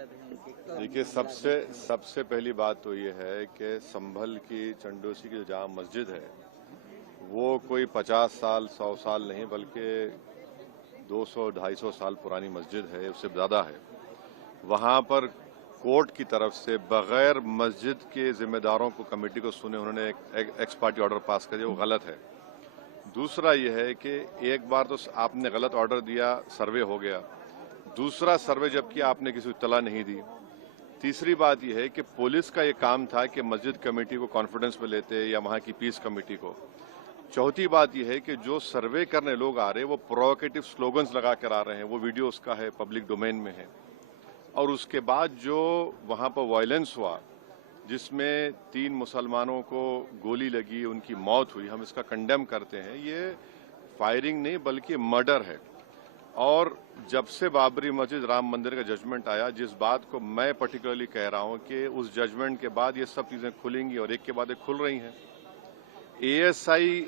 मकसद है उनके? देखिए, सबसे पहली बात तो ये है कि संभल की चंडोसी की जो जामा मस्जिद है वो कोई 50 साल 100 साल नहीं बल्कि 200-250 साल पुरानी मस्जिद है, उससे ज़्यादा है। वहाँ पर कोर्ट की तरफ से बगैर मस्जिद के जिम्मेदारों को कमेटी को सुने उन्होंने एक एक्स पार्टी ऑर्डर पास कर दिया, वो गलत है। दूसरा ये है कि एक बार तो आपने गलत ऑर्डर दिया, सर्वे हो गया, दूसरा सर्वे जबकि आपने किसी को इत्तला नहीं दी। तीसरी बात यह है कि पुलिस का ये काम था कि मस्जिद कमेटी को कॉन्फिडेंस में लेते या वहाँ की पीस कमेटी को। चौथी बात यह है कि जो सर्वे करने लोग आ रहे हैं वो प्रोवोकेटिव स्लोगन्स लगा कर आ रहे हैं, वो वीडियो उसका है, पब्लिक डोमेन में है। और उसके बाद जो वहाँ पर वायलेंस हुआ जिसमें 3 मुसलमानों को गोली लगी, उनकी मौत हुई, हम इसका कंडेम करते हैं। ये फायरिंग नहीं बल्कि मर्डर है। और जब से बाबरी मस्जिद राम मंदिर का जजमेंट आया, जिस बात को मैं पर्टिकुलरली कह रहा हूं कि उस जजमेंट के बाद ये सब चीजें खुलेंगी और एक के बाद एक खुल रही हैं। एएसआई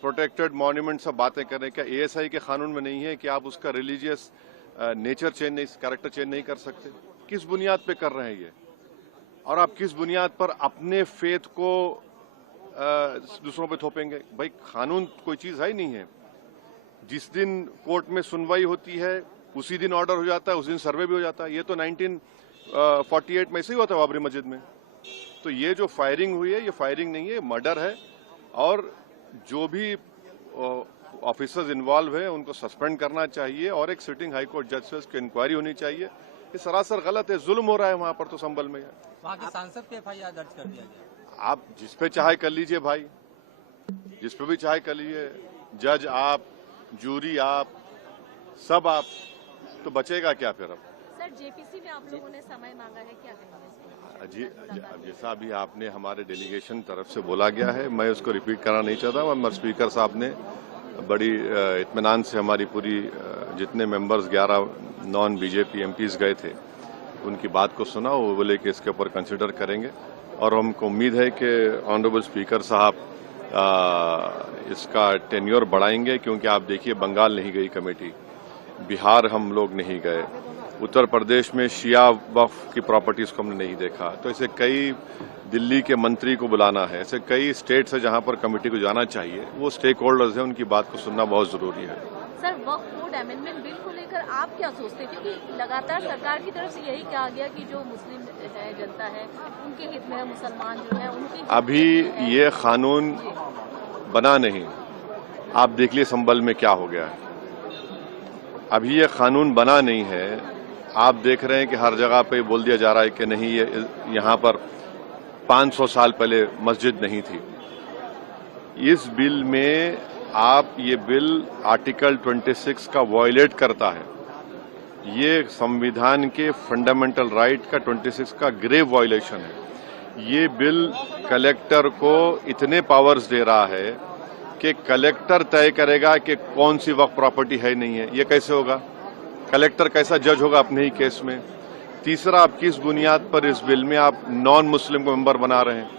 प्रोटेक्टेड मॉन्यूमेंट सब बातें कर रहे हैं, क्या एएसआई के कानून में नहीं है कि आप उसका रिलीजियस नेचर चेंज नहीं, कैरेक्टर चेंज नहीं कर सकते? किस बुनियाद पे कर रहे हैं ये? और आप किस बुनियाद पर अपने फेथ को दूसरों पे थोपेंगे? भाई, कानून कोई चीज है ही नहीं है। जिस दिन कोर्ट में सुनवाई होती है उसी दिन ऑर्डर हो जाता है, उस दिन सर्वे भी हो जाता है। ये तो 1948 में ऐसे ही हुआ था बाबरी मस्जिद में। तो ये जो फायरिंग हुई है ये फायरिंग नहीं है, मर्डर है। और जो भी ऑफिसर्स इन्वॉल्व है उनको सस्पेंड करना चाहिए और एक सिटिंग हाई कोर्ट जज से उसकी इंक्वायरी होनी चाहिए। ये सरासर गलत है, जुल्म हो रहा है वहां पर तो संभल में। वहाँ के सांसद पे एफआईआर दर्ज कर दिया गया। आप जिस पे चाहे कर लीजिए भाई, जिस पे भी चाहे कर लीजिए, जज आप, जूरी आप, सब आप, तो बचेगा क्या फिर? अब सर, जेपीसी में आप लोगों ने समय मांगा है, क्या कहेंगे इसको? जी, जैसा अभी आपने हमारे डेलीगेशन तरफ से बोला गया है, मैं उसको रिपीट करना नहीं चाहता। मगर स्पीकर साहब ने बड़ी इत्मीनान से हमारी पूरी जितने मेंबर्स 11 नॉन बीजेपी एमपीज गए थे उनकी बात को सुना। वो बोले कि इसके ऊपर कंसिडर करेंगे और हमको उम्मीद है कि ऑनरेबल स्पीकर साहब इसका टेन्योर बढ़ाएंगे। क्योंकि आप देखिए, बंगाल नहीं गई कमेटी, बिहार हम लोग नहीं गए, उत्तर प्रदेश में शिया वक्फ की प्रॉपर्टीज को हमने नहीं देखा। तो ऐसे कई, दिल्ली के मंत्री को बुलाना है, ऐसे कई स्टेट्स है जहां पर कमेटी को जाना चाहिए। वो स्टेक होल्डर्स हैं, उनकी बात को सुनना बहुत जरूरी है। सर, वक्फ बोर्ड अमेंडमेंट बिल को लेकर आप क्या सोचते हैं? क्योंकि लगातार सरकार की तरफ से यही कहा गया कि जो मुस्लिम जनता है उनके हित में है, मुसलमान जो है उनकी। अभी ये कानून बना नहीं, आप देख लिए संभल में क्या हो गया है। अभी ये कानून बना नहीं है, आप देख रहे हैं कि हर जगह पे बोल दिया जा रहा है कि नहीं, ये यहाँ पर 500 साल पहले मस्जिद नहीं थी। इस बिल में ये बिल आर्टिकल 26 का वायलेट करता है। ये संविधान के फंडामेंटल राइट का 26 का ग्रेव वायलेशन है। ये बिल कलेक्टर को इतने पावर्स दे रहा है कि कलेक्टर तय करेगा कि कौन सी वक्फ प्रॉपर्टी है नहीं है। ये कैसे होगा? कलेक्टर कैसा जज होगा अपने ही केस में? तीसरा, आप किस बुनियाद पर इस बिल में आप नॉन मुस्लिम को मेंबर बना रहे हैं?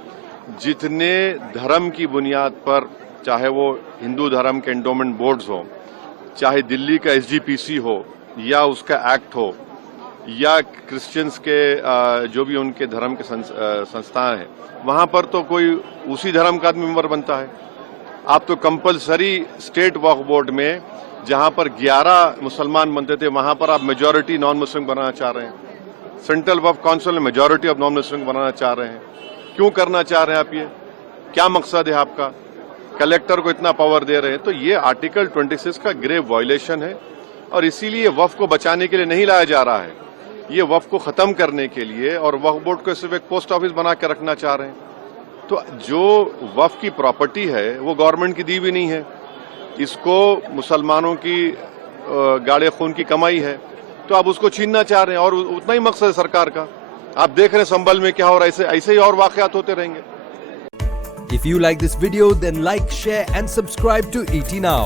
जितने धर्म की बुनियाद पर, चाहे वो हिंदू धर्म के एंडोमेंट बोर्ड्स हो, चाहे दिल्ली का एसजीपीसी हो या उसका एक्ट हो, या क्रिश्चियंस के जो भी उनके धर्म के संस्थान हैं, वहां पर तो कोई उसी धर्म का आदमी मेंबर बनता है। आप तो कंपलसरी स्टेट वक्फ बोर्ड में जहां पर 11 मुसलमान बनते थे, वहां पर आप मेजॉरिटी नॉन मुस्लिम बनाना चाह रहे हैं। सेंट्रल वक्फ काउंसिल में मेजॉरिटी ऑफ नॉन मुस्लिम बनाना चाह रहे हैं। क्यों करना चाह रहे हैं आप? ये क्या मकसद है आपका? कलेक्टर को इतना पावर दे रहे हैं। तो ये आर्टिकल 26 का ग्रेव वायलेशन है और इसीलिए वक्फ को बचाने के लिए नहीं लाया जा रहा है, ये वक्फ को खत्म करने के लिए, और वक्फ बोर्ड को सिर्फ एक पोस्ट ऑफिस बना के रखना चाह रहे हैं। तो जो वक्फ की प्रॉपर्टी है वो गवर्नमेंट की दी भी नहीं है, इसको मुसलमानों की गाड़े खून की कमाई है, तो आप उसको छीनना चाह रहे हैं। और उतना ही मकसद है सरकार का। आप देख रहे हैं संभल में क्या हो रहा है, ऐसे ही और वाकयात होते रहेंगे। If you like this video, then like, share and subscribe to ET Now.